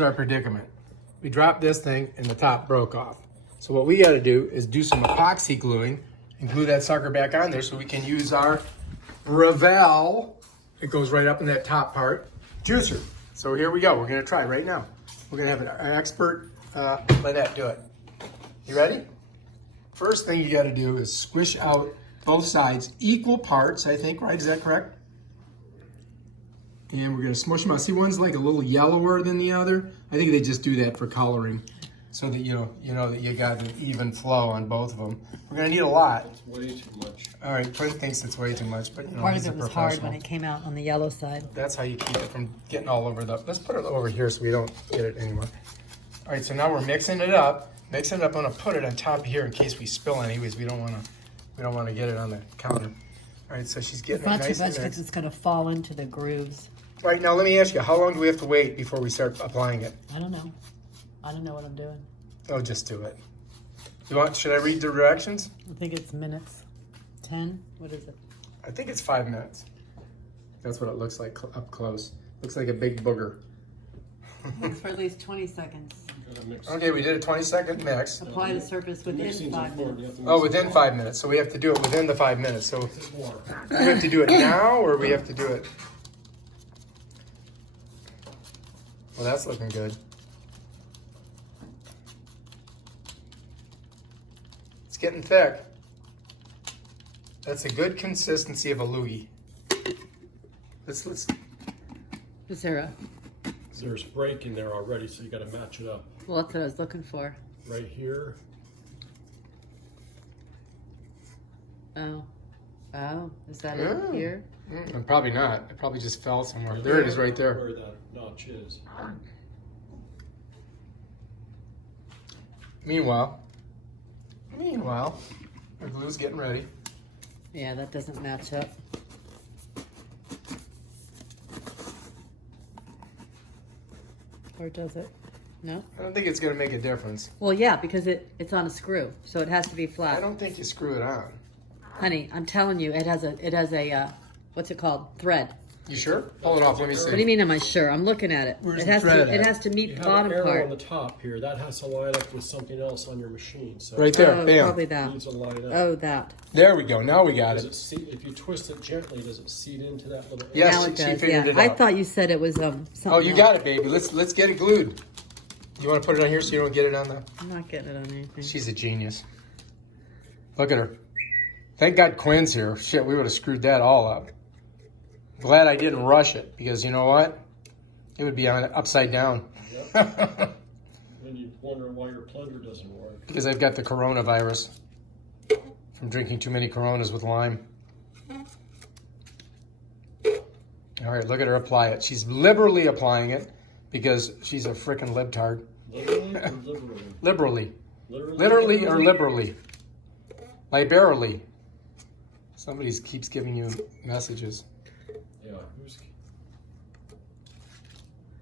here's our predicament. We dropped this thing and the top broke off. So what we got to do is do some epoxy gluing and glue that sucker back on there so we can use our Breville. It goes right up in that top part. Juicer. So here we go. We're going to try right now. We're going to have our expert Lynette do it. You ready? First thing you got to do is squish out both sides equal parts, I think, right? Is that correct? And we're going to smush them out. See, one's like a little yellower than the other. I think they just do that for coloring so that you know that you got an even flow on both of them. We're going to need a lot. It's way too much. All right, Clint thinks it's way too much, but part of it was hard when it came out on the yellow side. That's how you keep it from getting all over the... Let's put it over here so we don't get it anymore. All right, so now we're mixing it up. I'm going to put it on top of here in case we spill anyways. We don't want to get it on the counter. All right, so she's getting it nice and It's not too much mixed. because it's going to fall into the grooves. All right, now let me ask you, how long do we have to wait before we start applying it? I don't know. I don't know what I'm doing. Oh, just do it. Should I read the directions? I think it's minutes. 10? What is it? I think it's 5 minutes. That's what it looks like up close. Looks like a big booger. Looks for at least 20 seconds. Okay, we did a 20-second mix. Apply the surface within 5 minutes. Oh, within 5 minutes. So we have to do it within the 5 minutes. So we have to do it now, or we have to do it... Well, that's looking good. It's getting thick. That's a good consistency of a loogie. Let's. Is there a... There's break in there already, so you got to match it up. Well, that's what I was looking for. Right here. Oh. Oh, is that it here? Probably not. It probably just fell somewhere. There it is right there. Where that notch is. Meanwhile, our glue's getting ready. Yeah, that doesn't match up. Or does it? No? I don't think it's going to make a difference. Well, yeah, because it's on a screw, so it has to be flat. I don't think you screw it on. Honey, I'm telling you, it has a what's it called? Thread. You sure? Pull it off. Let me see. What do you mean am I sure? I'm looking at it. Where's It the has thread to at? it has to meet You the have bottom an arrow part. on the top here. That has to line up with something else on your machine. So Right there. Oh, Bam. probably it that. needs to line up. Oh, that. There we go. Now we got Does it. it seed, if you twist it gently, does it seed into that little? Yes, Now it she does. figured Yeah, it I out. thought you said it was something. Oh, you else. got it, baby. Let's get it glued. You want to put it on here so you don't get it on the... I'm not getting it on anything. She's a genius. Look at her. Thank God Quinn's here. Shit, we would have screwed that all up. Glad I didn't rush it, because you know what? It would be on upside down. Yep. Then you wonder why your plunger doesn't work. Because I've got the coronavirus from drinking too many Coronas with lime. All right, look at her apply it. She's liberally applying it because she's a frickin' libtard. Literally or liberally? Liberally. Literally, Literally or liberally? Liberally. Somebody keeps giving you messages. Yeah. Who's?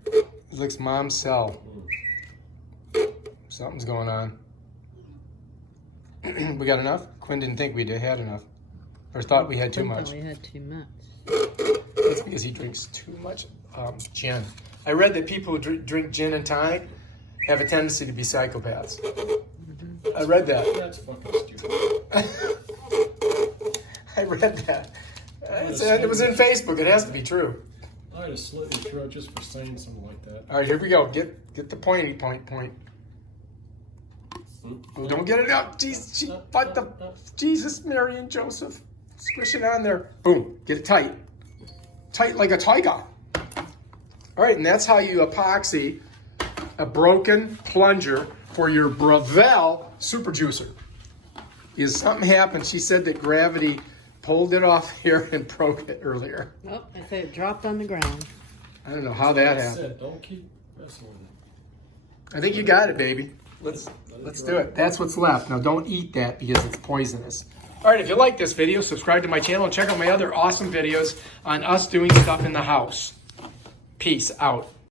It looks mom's cell. Something's going on. We got enough? Quinn didn't think we had enough. Or thought we had too much. We had too much. That's because he drinks too much gin. I read that people who drink gin and tonic have a tendency to be psychopaths. I read that. That's fucking stupid. I read that. It was in Facebook. It has to be true. I'd have slit your throat just for saying something like that. All right, here we go. Get the point. Oh, don't get it up. Jesus, Mary and Joseph. Squish it on there. Boom. Get it tight. Tight like a tiger. All right, and that's how you epoxy a broken plunger for your Breville super juicer. Is something happened? She said that gravity pulled it off here and broke it earlier. Oh, I say it dropped on the ground. I don't know how that happened. Don't keep messing with it. I think you got it, baby. Let's do it. That's what's left. Now don't eat that because it's poisonous. All right, if you like this video, subscribe to my channel and check out my other awesome videos on us doing stuff in the house. Peace out.